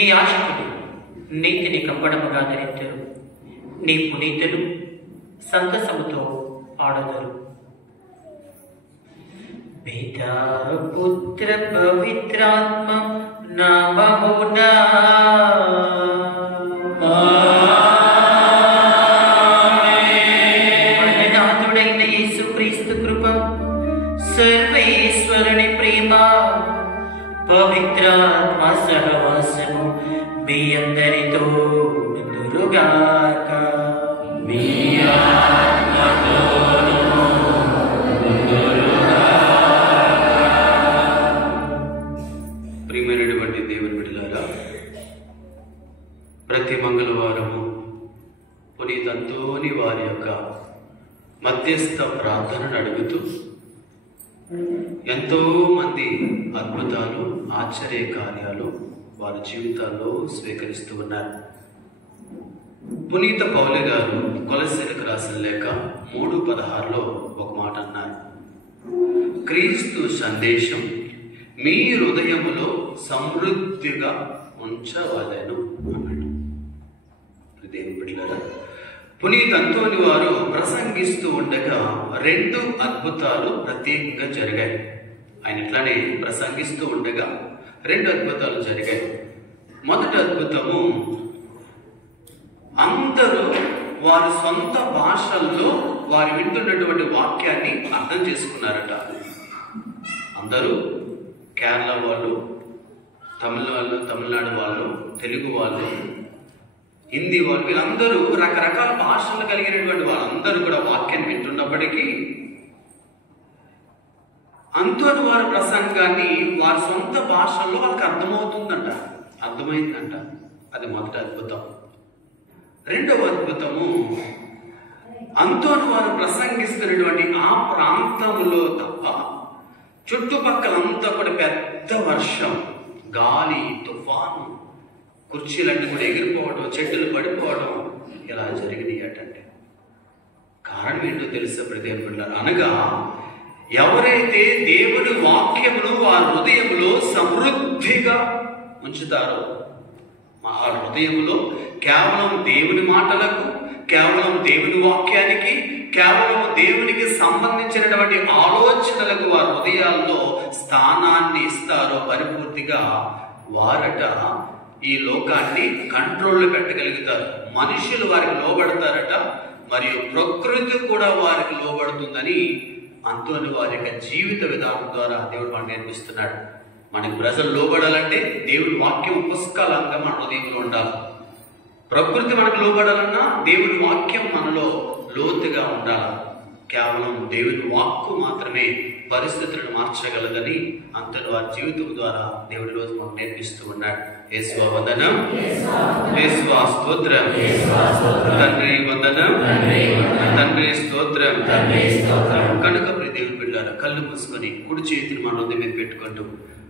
నీ యాజకుడు నీతిని కప్పడముగా ధరించరు, నీ పునీతులు సంతసముతో ఆడదరు. పితా పుత్ర పవిత్రాత్మ నామమునా నాథుడైన యేసుక్రీస్తు కృప, సర్వేశ్వరుని ప్రేమ, పవిత్రాత్మ సహవాసము మీ అందరితో ఉండుగాక. ప్రియమైనటువంటి దేవుని బిడ్డలారా, ప్రతి మంగళవారము పునీత అంతోని వారి యొక్క మధ్యస్థ ప్రార్థనను అడుగుతూ ఎంతో మంది అద్భుతాలు, ఆశ్చర్య కార్యాలు వారి జీవితాల్లో స్వీకరిస్తూ ఉన్నారు. పునీత పౌలు గారు కొలస్సీలకు రాసిన లేఖ 3:16లో ఒక మాట అన్నారు, క్రీస్తు సందేశం మీ హృదయములో సమృద్ధిగా ఉంచవలెను అన్నాడు. దేవుని బిడ్డలారా, పునీత అంతోని వారు ప్రసంగిస్తూ ఉండగా 2 అద్భుతాలు ప్రత్యేకంగా జరిగాయి. ఆయన ఇట్లానే ప్రసంగిస్తూ ఉండగా 2 అద్భుతాలు జరిగాయి. మొదటి అద్భుతము, అందరూ వారి సొంత భాషల్లో వారు వింటున్నటువంటి వాక్యాన్ని అర్థం చేసుకున్నారట. అందరూ కేరళ వాళ్ళు, తమిళనాడు వాళ్ళు, తెలుగు వాళ్ళు, హిందీ వాళ్ళు, వీళ్ళందరూ రకరకాల భాషలు కలిగినటువంటి వాళ్ళందరూ కూడా వాక్యాన్ని వింటున్నప్పటికీ అంతోని వారి ప్రసంగాన్ని వారి సొంత భాషల్లో వాళ్ళకి అర్థమైందంట. అది మొదటి అద్భుతం. రెండవ అద్భుతము, అంతోని వారు ప్రసంగిస్తున్నటువంటి ఆ ప్రాంతంలో తప్ప చుట్టుపక్కలంతా కూడా పెద్ద వర్షం, గాలి, తుఫాను, కుర్చీలన్నీ కూడా ఎగిరిపోవడం, చెట్టులు పడిపోవడం ఇలా జరిగినాయి అటండి. కారణం ఏంటో తెలిసినప్పుడు దేవుని బిడ్డలారా, అనగా ఎవరైతే దేవుని వాక్యమును వారి హృదయంలో సమృద్ధిగా ఉంచుతారో, మా హృదయంలో కేవలం దేవుని మాటలకు, కేవలం దేవుని వాక్యానికి, కేవలం దేవునికి సంబంధించినటువంటి ఆలోచనలకు వారి హృదయాల్లో స్థానాన్ని ఇస్తారో పరిపూర్తిగా, వారట ఈ లోకాన్ని కంట్రోల్లో పెట్టగలుగుతారు. మనుషులు వారికి లోబడతారట, మరియు ప్రకృతి కూడా వారికి లోబడుతుందని అంతోని వారి యొక్క జీవిత విధానం ద్వారా దేవుడు మనకు నేర్పిస్తున్నాడు. మనకి ప్రజలు లోబడాలంటే దేవుని వాక్యం పుస్తకాలంగా మన హృదయంలో ఉండాలి. ప్రకృతి మనకు లోబడాలన్నా దేవుని వాక్యం మనలో లోతుగా ఉండాలి. కేవలం దేవుని వాక్కు మాత్రమే పరిస్థితులను మార్చగలదని అంతలో వారి జీవితం ద్వారా దేవుడి రోజు మనకు నేర్పిస్తూ ఉన్నాడు. యేసువా వందనం, యేసువా స్తోత్రం, తండ్రి వందనం, తండ్రి స్తోత్రం. కనుక ప్రియ దేవుని బిడ్డలారా, కళ్ళు మూసుకొని కుడి చేతిని మన హృదయం మీద పెట్టుకుంటూ,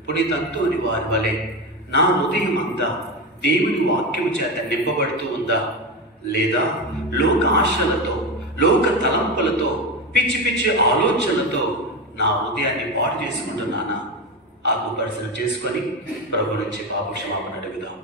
పునీత అంతోని వారి వలె నా హృదయం అంతా దేవుని వాక్యం చేత నింపబడుతూ ఉందా, లేదా లోక ఆశలతో, లోక తలంపులతో, పిచ్చి పిచ్చి ఆలోచనలతో నా హృదయాన్ని పాడు చేసుకుంటున్నానా? ఆత్మ పరిశీలన చేసుకొని ప్రభు నుంచి పాప క్షమాపణ అడుగుదాం.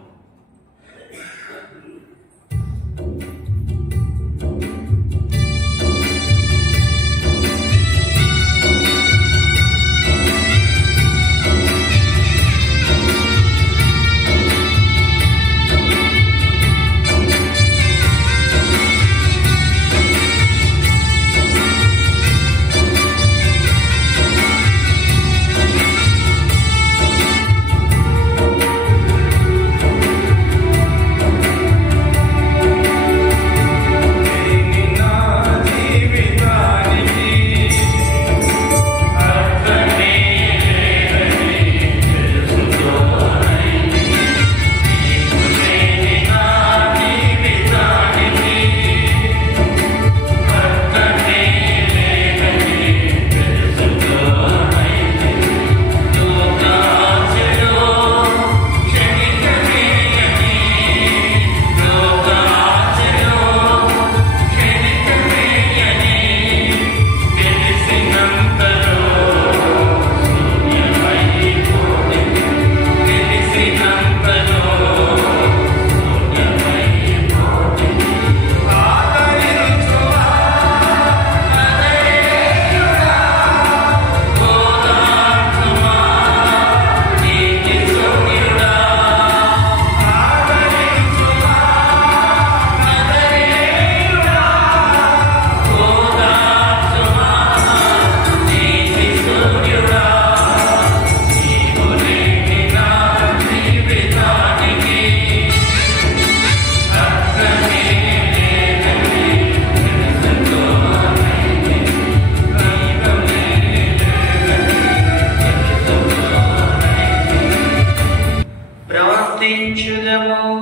ప్రార్థించుదము.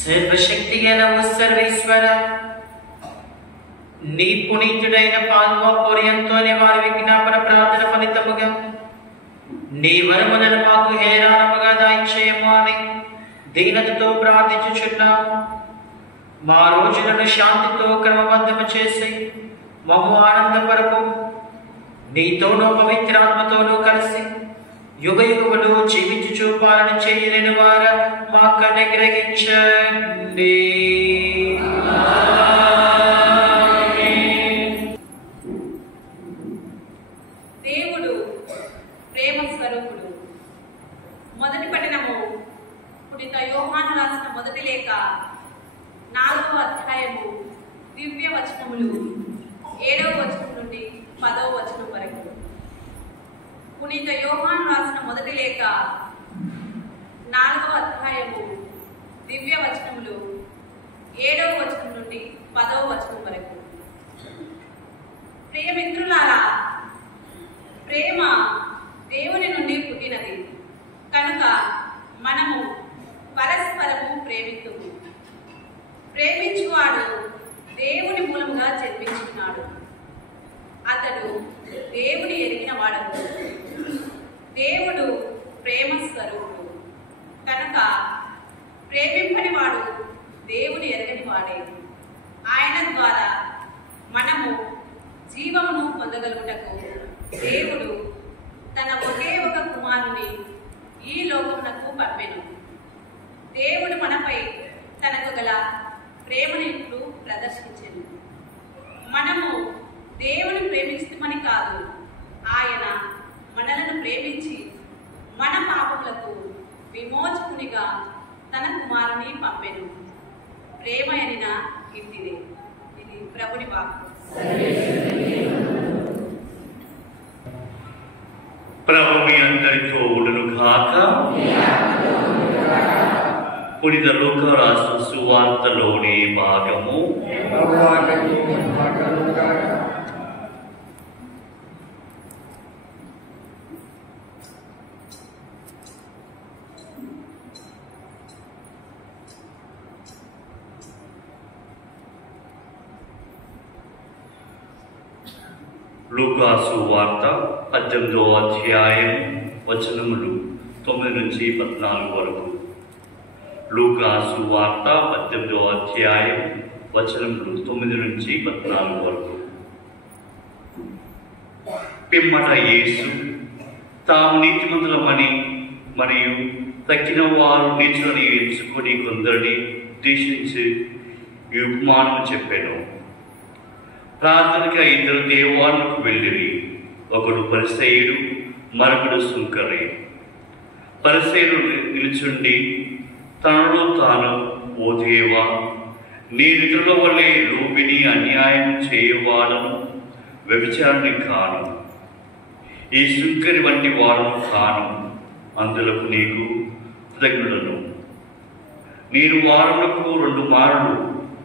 సర్వశక్తి గలవు సర్వేశ్వర, నీ పునీతుడైన పాల్వా పోరియంతోని వారి విజ్ఞాపన ప్రార్థన ఫలితముగా నీ వరములను మాకు హేరాళముగా దయచేయము అని దీనతతో ప్రార్థించుచున్నాము. మా రోజులను శాంతితో క్రమబద్ధము చేసి మమ్ము ఆనందపరపు. నీతోనూ పవిత్రాత్మతోనూ కలిసి యుగ యుగములు జీవించుచు పాలన చేయలేని వారు మాకు అనుగ్రహించండి. దేవుడు ప్రేమ స్వరూపుడు. మొదటి పట్టణము పునీత యోహాను రాసిన మొదటి లేఖ 4వ అధ్యాయము దివ్య వచనములు 7వ వచనం నుండి 10వ వచనం వరకు. పునీత యోహాను రాసిన మొదటి లేఖ 4వ అధ్యాయము దివ్య వచనములు 7వ వచనం నుండి 10వ వచనం వరకు. ప్రియమిత్రులారా, ప్రేమ దేవుని నుండి పుట్టినది కనుక మనము పరస్పరము ప్రేమిద్దుము. ప్రేమించువాడు దేవుని మూలముగా జన్మించున్నాడు. అతడు దేవుని ఎరిగిన వాడను. దేవుడు ప్రేమ స్వరూపుడు కనుక ప్రేమింపని వాడు దేవుని ఎరగని వాడే. ఆయన ద్వారా మనము జీవమును పొందగలుగుటకు దేవుడు తన ఒకే ఒక కుమారుని ఈ లోకమునకు పంపెను. దేవుడు మనపై తనకు గల ప్రేమను ఇప్పుడు ప్రదర్శించెను. మనము దేవుని ప్రేమించమని కాదు, ఆయన మనలను ప్రేమించి మన పాపములకు విమోచకునిగా తన కుమారుని పంపెను. ప్రేమ అయిన ఇంటిదే. ఇది ప్రభుని వాక్కు. ప్రభు మీ అందరితో ఉండును గాక. పునీత లూకా రాసిన సువార్తలోని భాగము. లూకా సువార్త 18వ అధ్యాయం వచనములు 9 నుంచి 14 వరకు. లూకా సువార్త 18వ అధ్యాయం వచనములు 9 నుంచి 14 వరకు. పిమ్మట యేసు తాము నీతిమంతులమని మరియు తక్కిన వారు నీచులని ఎంచుకొని కొందరిని ఉద్దేశించి ఈ ఉపమానం చెప్పాను. ప్రార్థనగా 2 దేవాలయాలకు వెళ్ళిరి. ఒకడు పరిసయ్యుడు, మరొకడు సుంకరి. పరిసయ్యుడు నిలుచుండి తనలో తాను, ఓ దేవా, నేను ఇతరుల వల్లే లోబిని అన్యాయం చేయవాడను, వ్యభిచారిని కాను, ఈ సుంకరి వంటి వాడను కాను, అందులకు నీకు కృతజ్ఞుడను. నేను వారములకు 2 మార్లు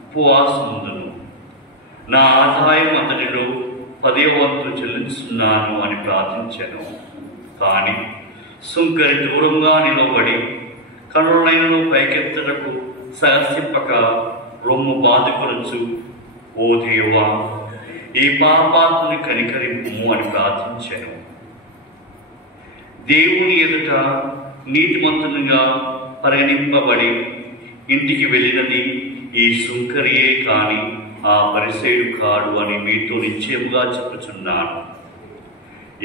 ఉపవాసముందును, నా ఆదాయం అతనిలో 10వ వంతు చెల్లించున్నాను అని ప్రార్థించాను. కానీ సుంకరి దూరంగా నిలబడి కనులైనను పైకెత్తటకు సహసింపక రొమ్ము బాదుకొనొచ్చు, ఓ దేవా, ఈ పాపాత్ముని కనికరింపుము అని ప్రార్థించాను. దేవుని ఎదుట నీతిమంతునిగా పరిగణింపబడి ఇంటికి వెళ్ళినది ఈ సుంకరియే కాని ఆ పరిసయ్యుడు కాడు అని మీతో నిశ్చయముగా చెప్పుచున్నాను.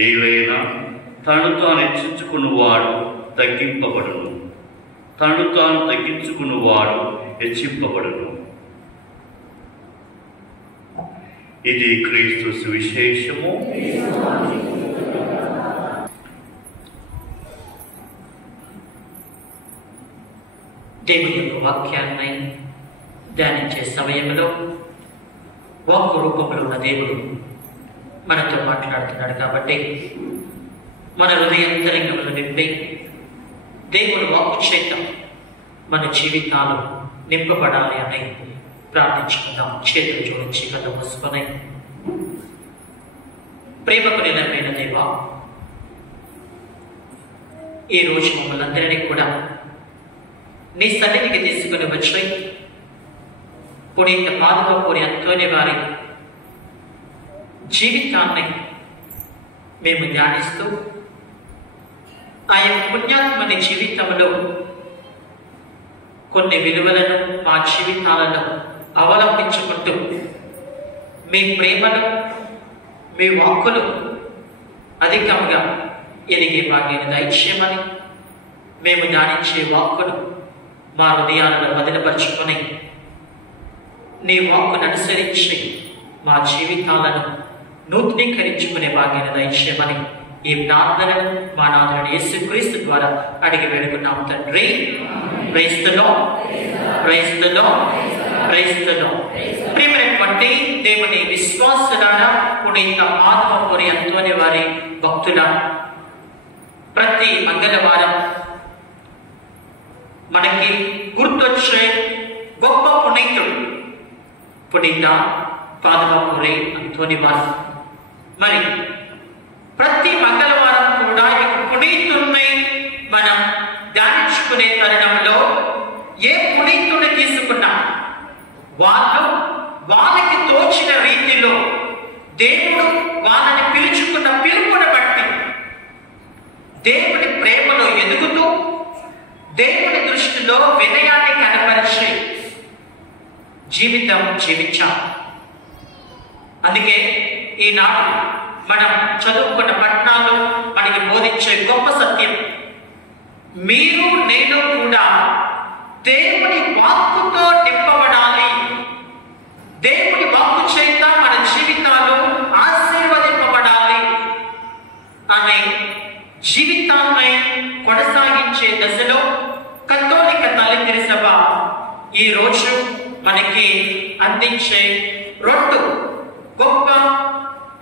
ఏలైనా తనను తాను హెచ్చించుకున్నవాడు తగ్గింపబడును, తనను తాను తగ్గించుకున్నవాడు హెచ్చింపబడును. ఇది క్రీస్తు సువిశేషము. దేవుని యొక్క వాక్యాన్ని ధ్యానించే సమయంలో వాక్కు రూపంలో ఉన్న దేవుడు మనతో మాట్లాడుతున్నాడు. కాబట్టి మన హృదయంతరంగంలో నింపి దేవుని వాక్కు చేత మన జీవితాలు నింపబడాలి అని ప్రార్థించుకుందాం. చేతులు జోడించి కథ మూసుకొని, ప్రేమకు నిలమైన దేవా, ఈ రోజు మమ్మల్ని అందరినీ కూడా నీ సన్నిధికి తీసుకుని వచ్చి పునీత పాదుకపూరి అంతోని వారి జీవితాన్ని మేము ధ్యానిస్తూ ఆయన పుణ్యాత్మని జీవితంలో కొన్ని విలువలను మా జీవితాలను అవలంబించుకుంటూ మీ ప్రేమను మీ వాక్కులు అధికంగా ఎదిగే భాగ్యాన్ని దయచేయమని మేము ధ్యానించే వాక్కును మా హృదయాలను బదిలపరుచుకొని నీ వాక్కును అనుసరించి మా జీవితాలను నూతనీకరించుకునే భాగ్యాన్ని దయచేయమని ఈ ప్రార్థనను మా నాథుని యేసుక్రీస్తు ద్వారా అడిగి వేడుకున్నాం తండ్రి. Praise the lord, praise the lord, praise the lord. ప్రియమైనటువంటి దేవుని విశ్వాసులారా, పునీత పాదుకపూరి అంతోని వారి భక్తుల ప్రతి మంగళవారం మనకి గుర్తొచ్చే గొప్ప పునీతుడు పునీత పాదుకపూరి అంతోని వారు. మరి ప్రతి మంగళవారం కూడా ఈ పునీతుడిని మనం ధ్యానించుకునే తరుణంలో ఏ పునీతుడిని తీసుకున్నా వాళ్ళకి తోచిన రీతిలో దేవుడు వాళ్ళని పిలుచుకున్న పిలుపుని బట్టి దేవుడి ప్రేమలో ఎదుగుతూ దేవుడి దృష్టిలో వినయాన్ని కనపరిచి జీవితం జీవించాం. అందుకే ఈనాడు మనం చదువుకున్న పట్టణాల్లో మనకి బోధించే గొప్ప సత్యం, మీరు నేను కూడా దేవుని వాక్కుతో నింపబడాలి, దేవుని వాక్కు చేత మన జీవితాలు ఆశీర్వదింపబడాలి అనే జీవితాన్ని కొనసాగించే దశలో కథోలిక తల్లి సభ ఈ రోజు మనకి అందించే రెండు గొప్ప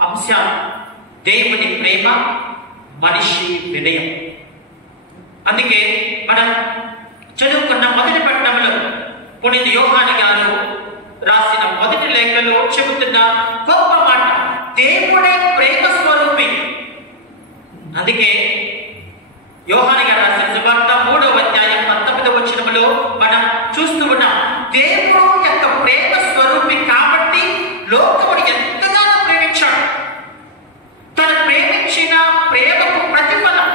అంశాలు: దేవుని ప్రేమ, మనిషి వినయం. అందుకే మనం చదువుకున్న మొదటి పట్టణంలో పునీత యోహాను గారు రాసిన మొదటి లేఖలో చెబుతున్న గొప్ప మాట, దేవుడే ప్రేమ స్వరూపి. అందుకే యోహాను గారు రాసిన సువార్త 3వ అధ్యాయం 19వ వచనంలో మనం చూస్తూ ఉన్నాం, దేవుడు యొక్క ప్రేమ స్వరూపి కాబట్టి లోకముని ఎంతగానో ప్రేమించాడు. తను ప్రేమించిన ప్రేమకు ప్రతిఫలం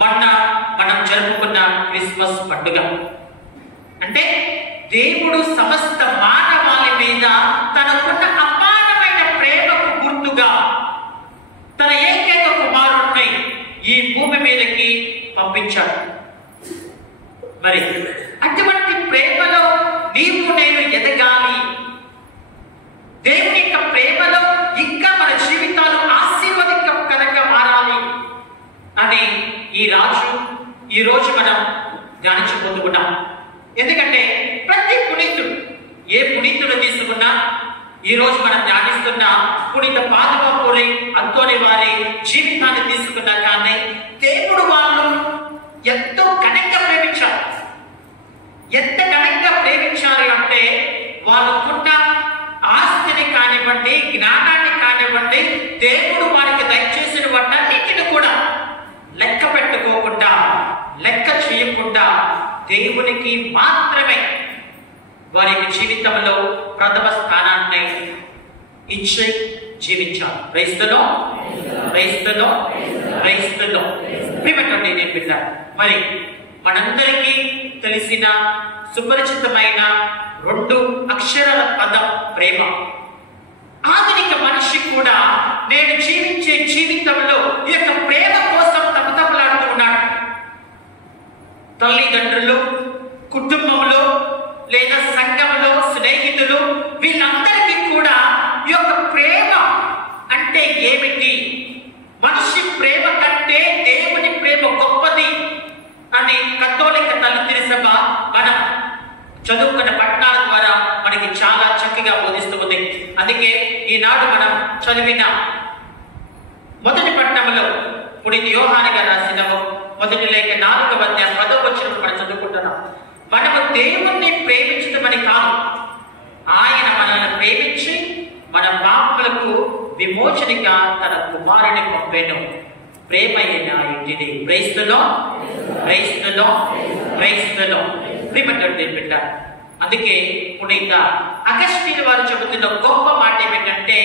మొన్న మనం జరుపుకున్న క్రిస్మస్ పండుగ. అంటే దేవుడు సమస్త మానవాళి మీద తనకున్న అపారమైన ప్రేమకు గుర్తుగా తన ఏకైక కుమారుడిని ఈ భూమి మీదకి పంపించాడు. మరి అటువంటి ప్రేమలో నీవు నేను ఎదగాలి, దేవుని యొక్క ప్రేమలో ఇంకా మన జీవితాలు ఆశీర్వదింకరంగా మారాలి అని ఈ రోజు మనం ధ్యానించబోతున్నాం. ఎందుకంటే ప్రతి పునీతుడు, ఏ పునీతుడు తీసుకున్నా ఈ రోజు మనం ధ్యానిస్తున్న పునీత పాదుకపూరి అంతోని వారి జీవితాన్ని తీసుకున్నా కానీ దేవుడు వాళ్ళు ఎంతో ఘనంగా ప్రేమించారు. ఎంత ఘనంగా ప్రేమించారు అంటే వాళ్ళకున్న ఆస్తిని కానివ్వండి, జ్ఞానాన్ని కానివ్వండి, దేవుడు వారికి దయచేసిన వాటన్నిటిని కూడా లెక్క పెట్టుకోకుండా, లెక్క చేయకుండా దేవునికి మాత్రమే వారి జీవితంలో ప్రథమ స్థానాన్ని ఇచ్చి జీవించారు. క్రైస్తలో నేను బిడ్డ, మరి మనందరికీ తెలిసిన సుపరిచితమైన 2 అక్షరాల పదం ప్రేమ. ఆధునిక మనిషి కూడా నేను జీవించే జీవితంలో ఈ యొక్క ప్రేమ కోసం తపతపలాడుతూ ఉన్నాడు. తల్లిదండ్రులు, కుటుంబంలో లేదా సంఘంలో స్నేహితులు, వీళ్ళందరికీ కూడా ఈ యొక్క ప్రేమ అంటే ఏమిటి, మనిషి ప్రేమ కంటే దేవుని ప్రేమ గొప్పది అని కథోలిక తల్లి సభ మనం చదువుకున్న పట్టణాల ద్వారా మనకి చాలా చక్కగా బోధిస్తూ ఉంది. అందుకే ఈనాడు మనం చదివిన మొదటి పట్టణంలో పునీత యోహాను గారు రాసిన మొదటి లేఖ 4వ అధ్యాయం 10వ వచనం మనం చదువుకుంటున్నాం. మనము దేవుణ్ణి ప్రేమించడమని కాదు, ఆయన మనల్ని ప్రేమించి మన పాపములకు విమోచనగా తన కుమారుని పంపెను ప్రేమ అయిన ఇంటిని క్రైస్తలో బిడ్డ. అందుకే పునీత అగస్టిన్ వారు చెబుతున్న గొప్ప మాట ఏమిటంటే,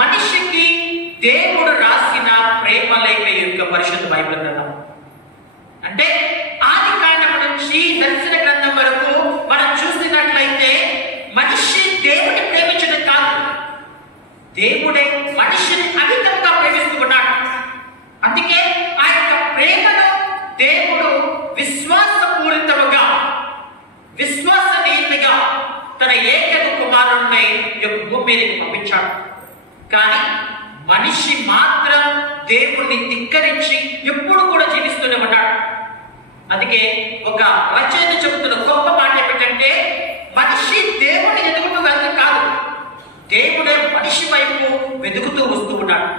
మనిషికి దేవుడు రాసిన ప్రేమ లేఖ యొక్క పరిశుద్ధ బైబిల్ గ్రంథం. అంటే ఆది కాండం నుంచి దర్శన గ్రంథం వరకు మనం చూసినట్లయితే మనిషి దేవుడిని ప్రేమించడం కాదు, దేవుడే మనిషిని అమితంగా ప్రేమిస్తూ ఉన్నాడు. అందుకే ఆ యొక్క ప్రేమను దేవుడు విశ్వాసపూరితముగా విశ్వసనీయంగా తన ఏకైక కుమారుడిని యొక్క భూమి మీదకి పంపించాడు. కానీ మనిషి మాత్రం దేవుణ్ణి ధిక్కరించి ఎప్పుడు కూడా జీవిస్తూనే ఉన్నాడు. అందుకే ఒక రచయిత చెబుతున్న గొప్ప మాట ఏమిటంటే, మనిషి దేవుణ్ణి ఎదుగుతూ వెళ్తూ కాదు, దేవుడే మనిషి వైపు వెతుకుతూ వస్తూ ఉన్నాడు.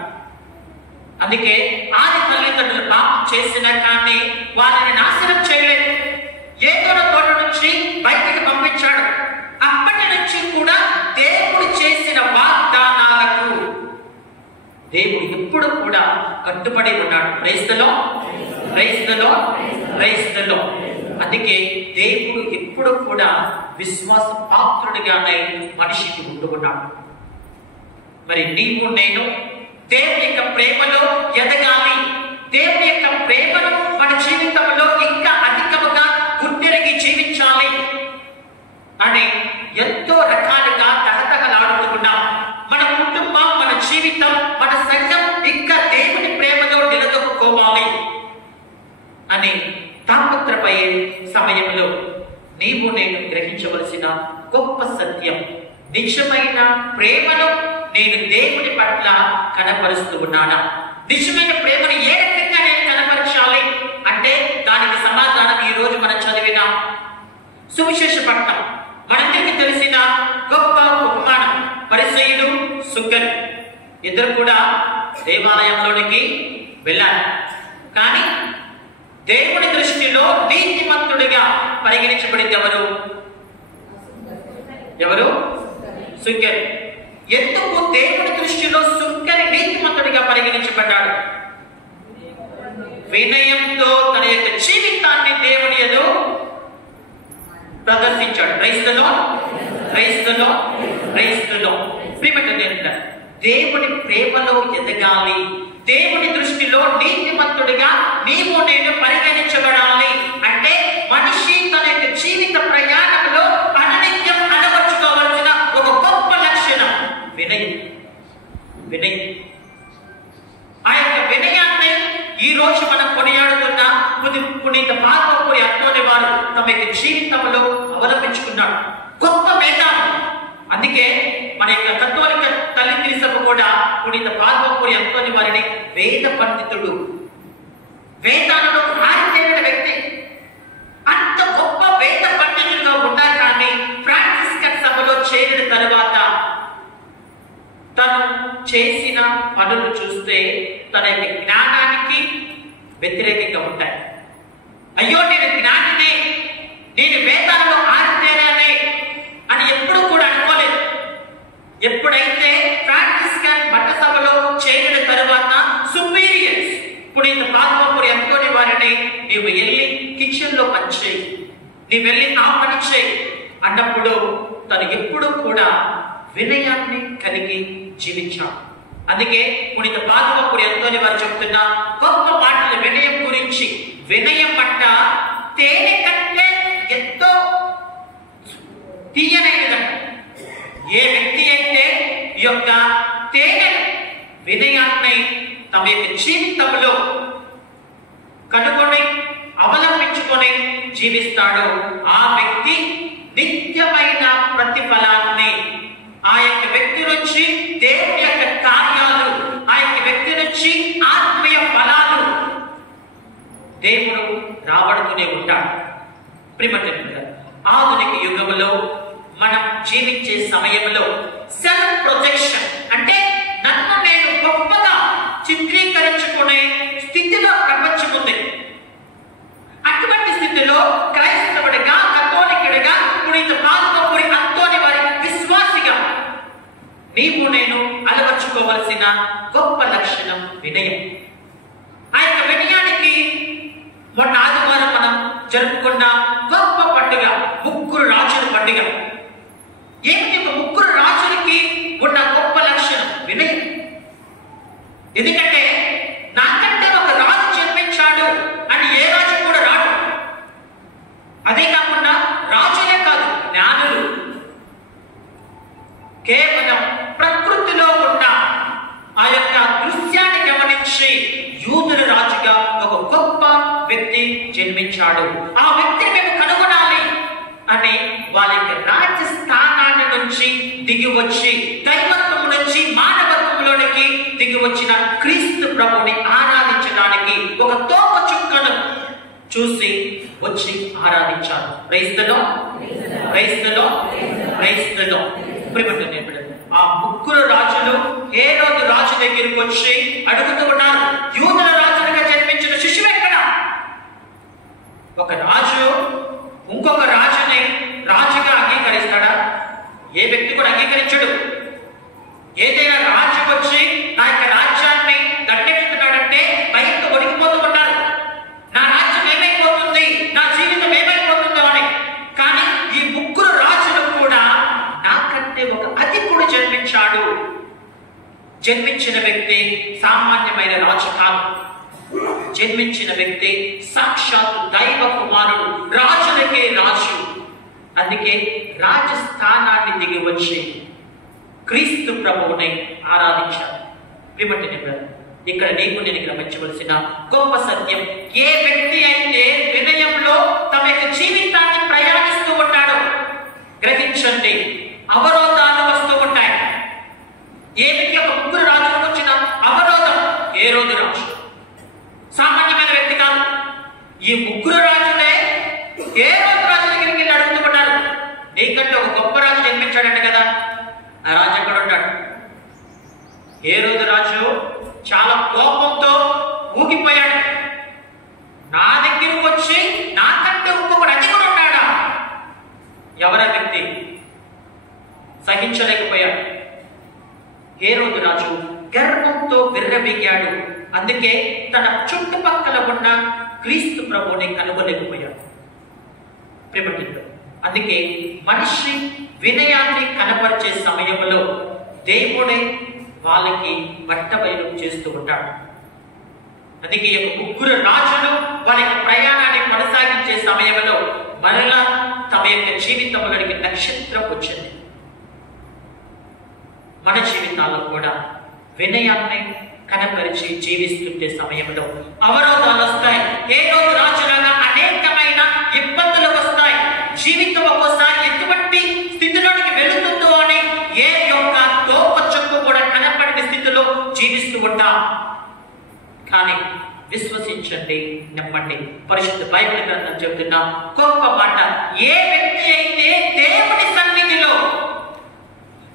అందుకే ఆది తల్లిదండ్రులు పాపం చేసిన కానీ వారిని నాశనం చేయలేదు. ఏదో తోట నుంచి బయటికి పంపించాడు. అప్పటి నుంచి కూడా దేవుడు చేసిన వాగ్దానాలకు దేవుడు ఎప్పుడు కూడా కట్టుబడి ఉన్నాడు. క్రైస్తలో. అందుకే దేవుడు ఎప్పుడు కూడా విశ్వాస పాత్రుడిగానే మనిషికి ఉంటున్నాడు. మరి నీవు నేను దేవుని యొక్క ప్రేమలో ఎదగాలి, దేవుని యొక్క ప్రేమను మన జీవితంలో ఇంకా అధికముగా గుర్తెరిగి జీవించాలి అని ఎంతో రకాలుగా తహతహలాడుతున్నాం. మన కుటుంబం, మన జీవితం, మన సంఘం ఇంకా దేవుని ప్రేమలో నిలదొక్కుకోవాలి అని తాపత్రపడే సమయంలో నీవు నేను గ్రహించవలసిన గొప్ప సత్యం, నిజమైన ప్రేమను నేను దేవుని పట్ల కనపరుస్తూ ఉన్నానా? నిజమైన ప్రేమను ఏ రకంగా నేను కనపరచాలి అంటే దానికి సమాధానం ఈ రోజు మనం చదివిన సువిశేష పట్టణం. మనందరికీ తెలిసిన గొప్ప ఉపమానం, పరిసయ్యుడు సుంకరి ఇద్దరు కూడా దేవాలయంలోనికి వెళ్ళారు. కానీ దేవుని దృష్టిలో నీతిమంతుడిగా పరిగణించబడింది ఎవరు? సుంకరి. ఎందుకు దేవుని దృష్టిలో సుంకరి నీతిమంతుడిగా పరిగణించబడ్డాడు? వినయంతో తన యొక్క జీవితాన్ని దేవుని ఎదుట ప్రదర్శించాడు. క్రైస్తలో దేవుని ప్రేమలో ఎదగాలి, దేవుని దృష్టిలో నీతిమంతుడిగా నీవు నేను పరిగణించబడాలి అంటే మనిషి తన యొక్క జీవిత ప్రయాణంలో అనునిత్యం అలవర్చుకోవాల్సిన ఒక గొప్ప లక్షణం వినయం. ఆ యొక్క వినయాన్ని ఈ రోజు మనం కొనియాడుతున్న పునీత పాల్గొని అంతోని వారు తమ యొక్క జీవితంలో అవలంబించుకున్నాడు. గొప్ప వేదాలు. అందుకే మన యొక్క కథోలిక తల్లి తిరిసభ కూడా పునీత పాల్గొని అంతోని వారిని వేద పండితుడు, వేదాలలో ఆరితేరిన వ్యక్తి. అంత గొప్ప వేద పండితులుగా ఉన్నా కానీ ఫ్రాన్సిస్కన్ సభలో చేరిన తరువాత తను చేసిన పనులు చూస్తే తన యొక్క జ్ఞానానికి వ్యతిరేకంగా ఉంటాయి. అయ్యో నేను జ్ఞానినే, నేను వేదాలలో ఆరితేరానే అని ఎప్పుడు కూడా అనుకోలేదు. ఎప్పుడైతే ఫ్రాన్సిస్కన్ మఠ సభలో చేరిన తరువాత సుపీరియర్స్ పునీత పాల్గొని అంతోని వారిని నీవు వెళ్ళి కిచెన్ లో పనిచేయి, నీవు వెళ్ళి ఆ పని చేయి అన్నప్పుడు తను ఎప్పుడు కూడా వినయాన్ని కలిగి జీవించాడు. అందుకే పునీత పాల్గొని అంతోని వారు చెప్తున్న గొప్ప మాటలు వినయం గురించి. వినయం అంట తేనె కంటే ఎంతో తీయనైనదంట. ఏ వ్యక్తి అయితే ఈ యొక్క తేనె వినయాన్ని తమ యొక్క జీవితంలో కనుగొని అవలంబించుకొని జీవిస్తాడో ఆ వ్యక్తి నిత్యమైన ప్రతిఫలాన్ని, ఆ యొక్క వ్యక్తి నుంచి దేవుని యొక్క కార్యాలు, ఆ యొక్క వ్యక్తి నుంచి ఆత్మీయ ఫలాలు దేవుడు రాబడుతూనే ఉంటాడు. ప్రియమైన ఆధునిక యుగంలో మనం జీవించే సమయంలో సెల్ఫ్ ప్రొజెక్షన్ అంటే నన్ను నేను గొప్పగా చిత్రీకరించుకునే స్థితిలో ప్రపంచం ఉంది. అటువంటి స్థితిలో క్రైస్తవుడిగా, కథోలికుడిగా, పునీత పాల్గొని అంతోని వారి విశ్వాసిగా నీవు నేను అలవర్చుకోవలసిన గొప్ప లక్షణం వినయం. రాజ్యానికి మొన్న ఆదివారం మనం జరుపుకున్న గొప్ప పండుగ ముగ్గురు రాజుల పండుగ. ఏమిటి ముగ్గురు రాజులకి ఉన్న గొప్ప లక్షణం? వినయం. ఎందుకంటే నాకంటే ఒక రాజు జన్మించాడు అని ఏ రాజు కూడా రాడు. అదే కాకుండా రాజులే కాదు, జ్ఞానులు. కేవలం ప్రకృతిలో ఉన్న ఆ యొక్క దృశ్యాన్ని గమనించి యూదుల రాజుగా ఒక గొప్ప వ్యక్తి జన్మించాడు. ఆ వ్యక్తిని మేము కనుగొనాలి అని వాళ్ళ యొక్క రాజ్య స్థానాన్ని నుంచి దిగి వచ్చి దైవత్వము నుంచి మానవత్వంలోనికి దిగి వచ్చిన క్రీస్తు ప్రభుని ఆరాధించడానికి ఒక తోక చుక్కను చూసి వచ్చి ఆరాధించారు. క్రైస్తలో క్రైస్తలో క్రైస్తలో ఆ ముగ్గురు రాజులు హేరోదు రాజు దగ్గరికి వచ్చి అడుగుతూ ఉన్నారు, యూదుల రాజులుగా జన్మించిన శిశువు ఎక్కడ? ఒక రాజు ఇంకొక రాజుని రాజుగా అంగీకరిస్తాడా? ఏ వ్యక్తి కూడా అంగీకరించడు. ఏదైనా రాజు వచ్చి నా యొక్క రాజ్యాన్ని దండెత్తుతున్నాడంటే భయంతో ఒడిగిపోతూ ఉంటారు. నా రాజ్యం ఏమైపోతుంది, నా జీవితం ఏమైపోతుందో అని. కానీ ఈ ముగ్గురు రాజులు కూడా నాకంటే ఒక అధికుడు జన్మించాడు. జన్మించిన వ్యక్తి సామాన్యమైన రాజు కాదు. జన్మించిన వ్యక్తి సాక్షాత్ దైవ కుమారుడు, రాజులకే రాజు. అందుకే రాజస్థానాన్ని దిగి వచ్చి క్రీస్తు ప్రభువుని ఆరాధించారు. ఇక్కడ నీకు నేను గ్రహించవలసిన గొప్ప సత్యం, ఏ వ్యక్తి అయితే వినయంలో తమ యొక్క జీవితాన్ని ప్రయాణిస్తూ ఉంటాడో, గ్రహించండి, అవరోధాలు వస్తూ ఉంటాయి. ఏమిటి? ఒక ముగ్గురు రాజులకు వచ్చిన అవరోధం హేరోదు రాజు. సామాన్యమైన వ్యక్తి కాదు. ఈ ముగ్గురు రాజులే హేరోదు రాజు దగ్గరికి వెళ్ళి అడుగుతున్నారు, నీకంటే ఒక గొప్ప రాజు జన్మించాడంట కదా, ఆ రాజు ఎక్కడ ఉంటాడు? హేరోదు రాజు చాలా కోపంతో ఊగిపోయాడు. నా దగ్గరకు వచ్చి నాకంటే ఇంకొకడు అధికుడు ఉన్నాడా? ఎవరా వ్యక్తి? సహించలేకపోయాడు. హేరోదు రాజు గర్వంతో విర్రవీగాడు. అందుకే తన చుట్టుపక్కల ఉన్న క్రీస్తు ప్రభువుని కనుగొనలేకపోయాడు. అందుకే మనిషి వినయాన్ని కనపరిచే సమయంలో దేవుడే వాళ్ళకి బట్టబయలు చేస్తూ ఉంటాడు. అందుకే ఈ ముగ్గురు రాజులు వాళ్ళ యొక్క ప్రయాణాన్ని కొనసాగించే సమయంలో మరలా తమ యొక్క జీవితంలోనికి నక్షత్రం వచ్చింది. మన జీవితాల్లో కూడా వినయాన్ని కనపరిచి జీవిస్తుంటే సమయంలో అవరోధాలు వస్తాయి. ఏదో రాజులాగా అనేకమైన ఇబ్బందులు వస్తాయి. జీవితం ఒక్కోసారి ఎటువంటి స్థితిలోనికి వెళుతుందో అని ఏ యొక్క తోపచొక్కు కూడా కనపడిన స్థితిలో జీవిస్తూ ఉంటాం. కానీ విశ్వసించండి, నమ్మండి. పరిశుద్ధ బైబిల్ గ్రంథం చెబుతున్న గొప్ప మాట, ఏ వ్యక్తి అయితే దేవుని సన్నిధిలో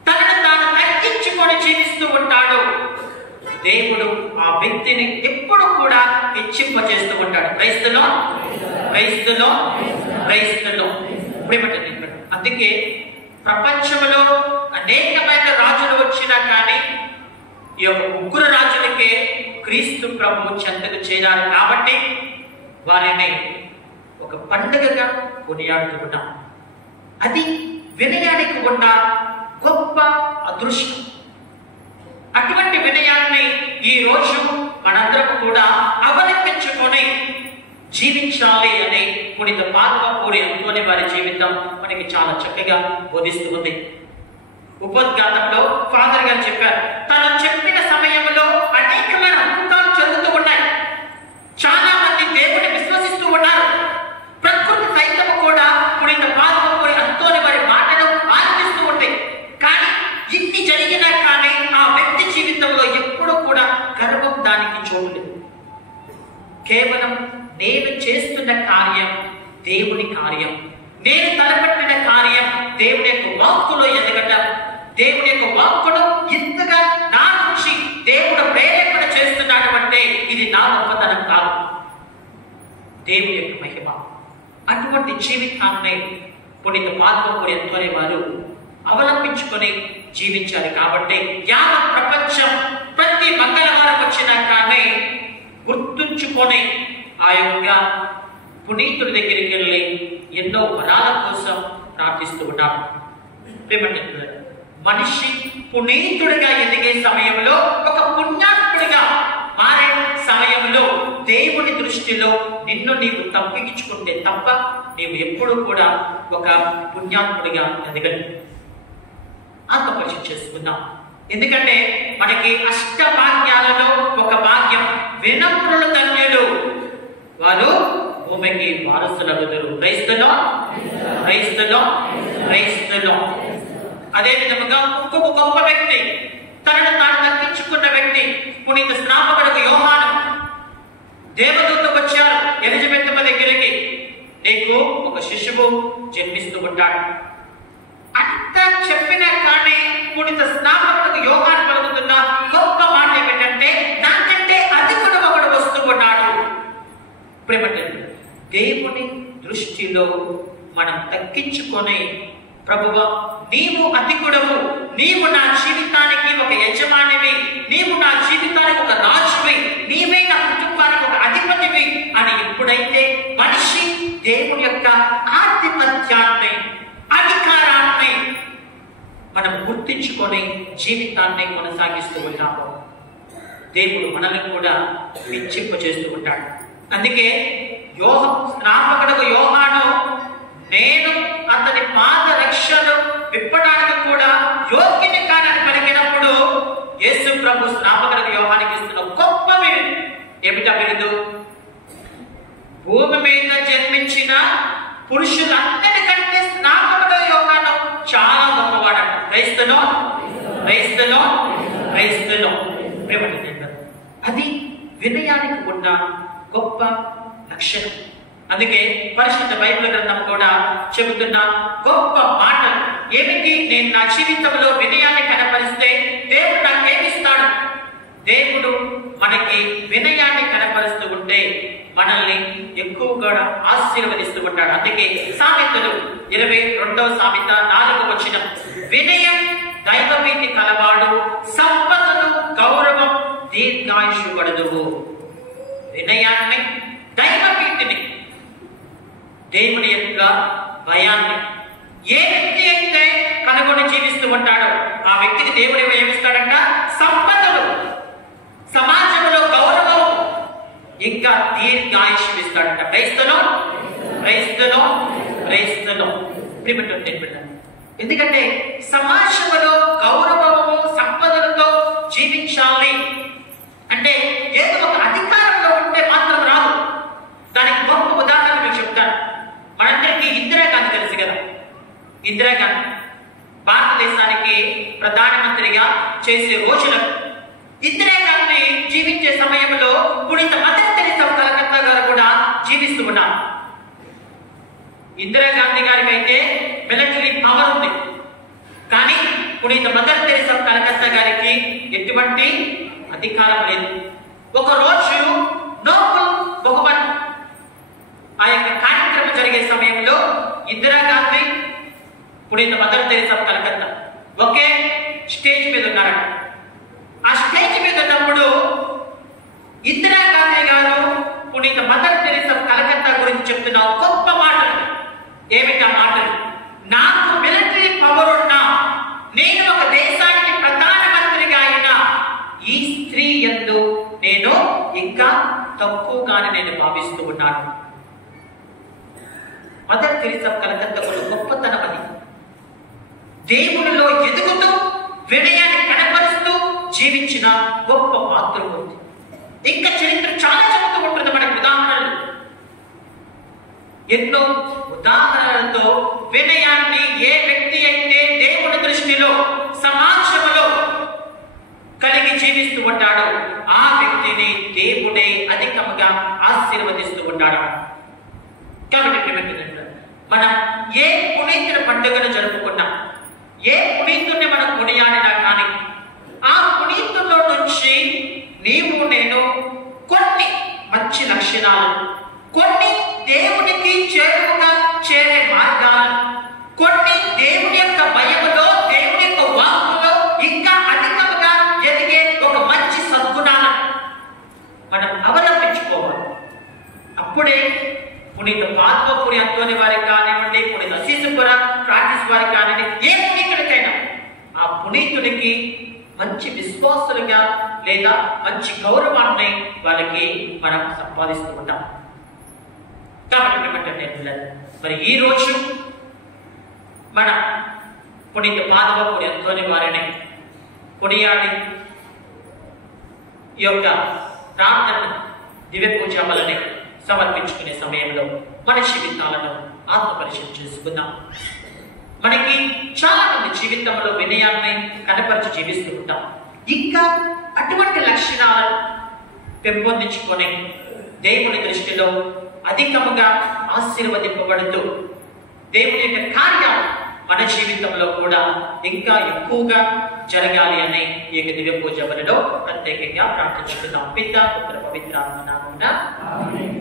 తనను తాను తగ్గించుకొని జీవిస్తూ ఉంటాడో దేవుడు ఆ వ్యక్తిని ఎప్పుడు కూడా హెచ్చింపచేస్తూ ఉంటాడు. క్రైస్తలో క్రైస్తలో క్రైస్తలో. అందుకే ప్రపంచంలో అనేకమైన రాజులు వచ్చినా కానీ ఈ యొక్క ముగ్గురు రాజులకే క్రీస్తు ప్రభువు చెంతకు చేరారు. కాబట్టి వారిని ఒక పండుగగా కొనియాడుతున్నాం. అది వినయానికి ఉన్న గొప్ప అదృష్టం. అటువంటి వినయాన్ని ఈ రోజు మనందరం కూడా అవలంబించుకొని జీవించాలి అని పునీత పాల్వపూరి అంతోని వారి జీవితం మనకి చాలా చక్కగా బోధిస్తుంది. ఉపోద్ఘాతంలో ఫాదర్ గారు చెప్పారు, తను చెప్పిన సమయంలో అనేకమైన అద్భుతాలు జరుగుతూ ఉన్నాయి. చాలా మంది దేవుని విశ్వసిస్తూ ఉన్నారు. ప్రకృతి సైతం కూడా పునీత పాల్వపూరి అంతోని వారి మాటలు ఆనందిస్తూ ఉంటాయి. కానీ ఇన్ని జరిగినా కానీ ఆ వ్యక్తి జీవితంలో ఎప్పుడూ కూడా గర్వం దానికి చోటు లేదు. కేవలం నేను చేస్తున్న కార్యం దేవుని కార్యం, నేను తలపెట్టిన కార్యం దేవుని యొక్క వాక్కులో ఎదగటం, దేవుని యొక్క వాక్కును ఇంతగా నా నుంచి దేవుడు ప్రేరేపణ చేస్తున్నాడు అంటే ఇది నా గొప్పతనం కాదు, దేవుని యొక్క మహిమ. అటువంటి జీవితాన్ని పునీత పాల్వపూరి అంతోని వారు అవలంబించుకొని జీవించారు. కాబట్టి యావత్ ప్రపంచం ప్రతి మంగళవారం వచ్చినా కానీ గుర్తుంచుకొని ఆ యొక్క పునీతుడి దగ్గరికి వెళ్ళి ఎన్నో వరాల కోసం ప్రార్థిస్తూ ఉంటారు. మనిషి పునీతుడిగా ఎదిగే సమయంలో, ఒక పుణ్యాత్ముడిగా మారే సమయంలో దేవుని దృష్టిలో నిన్ను నీవు తప్పించుకుంటే తప్ప నీవు ఎప్పుడు కూడా ఒక పుణ్యాత్ముడిగా ఎదగలేదు. ఆత్మపరిచయం చేసుకుందాం. ఎందుకంటే మనకి అష్టభాగ్యాలలో ఒక భాగ్యం వినమ్రులు ధన్యులు, వారు భూమికి వారసులగుదురు. క్రైస్తవులు అదే విధముగా ఇంకొక గొప్ప వ్యక్తి, తనను తాను తగ్గించుకున్న వ్యక్తి పునీత స్నాపకుడు యోహాను. దేవదూత వచ్చారు ఎలిజబెత్ దగ్గరికి, నీకు ఒక శిశువు జన్మిస్తూ ఉంటాడు. అంతా చెప్పినా కానీ పునీత స్నాపకుడు యోహాను పలుకుతున్న గొప్ప మాట ఏమిటంటే, నాకంటే అధికుడు ఒకడు వస్తూ ఉన్నాడు. దేవుని దృష్టిలో మనం తగ్గించుకొని, ప్రభువా నీవు అధికుడవు, నీవు నా జీవితానికి ఒక యజమానివి, నీవు నా జీవితానికి ఒక రాజువి, నీవే నా కుటుంబానికి ఒక అధిపతివి అని ఎప్పుడైతే మనిషి దేవుని యొక్క ఆధిపత్యాన్ని, అధికారాన్ని మనం గుర్తించుకొని జీవితాన్ని కొనసాగిస్తూ ఉంటాము, దేవుడు మనల్ని కూడా మెచ్చింప చేస్తూ ఉంటాడు. అందుకే స్నాపకుడు యోహాను, నేను అతని పాద రక్షను విప్పడానికి కూడా యోగ్యుని కానని పలికినప్పుడు యేసు ప్రభు స్నాపకుడు యోహానికి ఇస్తున్న గొప్ప బిరుదు ఏమిటా బిరుదు? భూమి మీద జన్మించిన పురుషులందరికంటే స్నాపకుడు యోహాను చాలా గొప్పవాడంట. క్రైస్తవులు అది వినయానికి ఉన్న గొప్ప లక్షణం. అందుకే పరిశుద్ధ బైబిల్ గ్రంథం కూడా చెబుతున్న గొప్ప మాటలు ఏమిటి? నేను నా జీవితంలో వినయాన్ని కనపరిస్తే దేవుడు నాకేమిస్తాడు? దేవుడు మనకి వినయాన్ని కనపరుస్తూ ఉంటే మనల్ని ఎక్కువగా ఆశీర్వదిస్తూ ఉంటాడు. అందుకే సామెతలు 22వ సామెత 4వ వచనం, వినయం దైవభీతి కలవాడు సంపదను గౌరవం దీర్ఘాయుషు పడదువు. వినయాన్ని, దైవభీతిని, దేవుని యొక్క భయాన్ని ఏ వ్యక్తి అయితే కనుగొని జీవిస్తూ ఉంటాడో ఆ వ్యక్తికి దేవుడు ఏమిస్తాడంట? సంపదలు, సమాజంలో గౌరవం, ఇంకా దీర్ఘాయుష్ ఇస్తాడంట. క్రైస్తవులు ఎందుకంటే సమాజంలో గౌరవము, సంపదలతో జీవించాలి అంటే ఏదో ఒక అధికారంలో ఉంటే మాత్రం రాదు. దానికి గొప్ప ఉదాహరణ మీకు చెప్తాను. మనందరికీ ఇందిరాగాంధీ తెలుసు కదా. ఇందిరాగాంధీ భారతదేశానికి ప్రధానమంత్రిగా చేసే రోజులకు ఇందిరాగాంధీ జీవించే సమయంలో పునీత మదర్ తెరెసా కలకత్తా గారు కూడా జీవిస్తూ ఉన్నారు. ఇందిరాగాంధీ గారికి అయితే మిలిటరీ పవర్ ఉంది, కానీ పునీత మదర్ తెరెసా కలకత్తా గారికి ఎటువంటి అధికారం లేదు. ఒక రోజు నోబెల్ బహుమతి ఆ యొక్క కార్యక్రమం జరిగే సమయంలో ఇందిరాగాంధీ, పునీత మదర్ తెరెసా కలకత్తా ఒకే స్టేజ్ మీద ఉన్నారట. ఆ స్టేజ్ మీద ఉన్నప్పుడు ఇందిరాగాంధీ గారు పునీత మదర్ తెరెసా కలకత్తా గురించి చెప్తున్న గొప్ప మాటలు ఏమిటి? ఆ మాటలు, నాకు మిలిటరీ పవర్ ఉన్నా, నేను ఒక దేశానికి ప్రధానమంత్రిగా అయినా ఈ స్త్రీ యందు నేను ఇంకా తక్కువగానే నేను భావిస్తూ ఉన్నాను. మదర్ తెరెసా కలకత్తా గొప్పతనం అది. దేవునిలో ఎదుగుతూ వినయాన్ని కనపరుస్తూ జీవించిన గొప్ప మాతృమూర్తి. ఇంకా చరిత్ర చాలా చెబుతూ ఉంటుంది మనకు ఉదాహరణలు, ఎన్నో ఉదాహరణలతో వినయాన్ని ఏ వ్యక్తి అయితే దేవుని దృష్టిలో సమాజంలో కలిగి జీవిస్తూ ఉంటాడో ఆ వ్యక్తిని దేవుడే అధికంగా ఆశీర్వదిస్తూ ఉంటాడు. కాబట్టి మనం ఏ పునీతుల పండుగను జరుపుకున్నా, ఏ పునీతుడిని మనం కొనియాడినా కానీ ఆ పునీతుల్లో నుంచి నీవు నేను కొన్ని మంచి లక్షణాలు, కొన్ని దేవునికి చేరువుగా చేరే మార్గాలు, కొన్ని దేవుని యొక్క భయములో, దేవుని యొక్క వాక్కులో ఇంకా అధికంగా ఎదిగే ఒక మంచి సద్గుణాలను మనం అవలంబించుకోవాలి. అప్పుడే పునీత పాల్పపురి అంతోని వారికి కానివ్వండి, పునీత అసీసుపుర ప్రాక్టీస్ వారికి కానివ్వండి, ఏ పునీతుడికైనా ఆ పునీతుడికి మంచి విశ్వాసులుగా లేదా మంచి గౌరవాన్ని వాళ్ళకి మనం సంపాదిస్తూ ఉంటాం. కాబట్టి మరి ఈ రోజు మన పునీత పాల్పపురి అంతోని వారిని కొనియాడి ఈ యొక్క ప్రార్థన దివ్య పూజామలని సమర్పించుకునే సమయంలో మన జీవితాలను ఆత్మపరిశీలన చేసుకుందాం. మనకి చాలా మంది జీవితంలో వినయాన్ని కనపరిచి జీవిస్తూ ఉంటాం. ఇంకా అటువంటి లక్షణాలను పెంపొందించుకొని దేవుని దృష్టిలో అధికముగా ఆశీర్వదింపబడుతూ దేవుని యొక్క కార్యాలు మన జీవితంలో కూడా ఇంకా ఎక్కువగా జరగాలి అని ఈ యొక్క దివ్య పూజ బలిలో ప్రత్యేకంగా ప్రార్థించుకుందాం. పిత పుత్ర పవిత్రాత్మ నామమున ఆమేన్.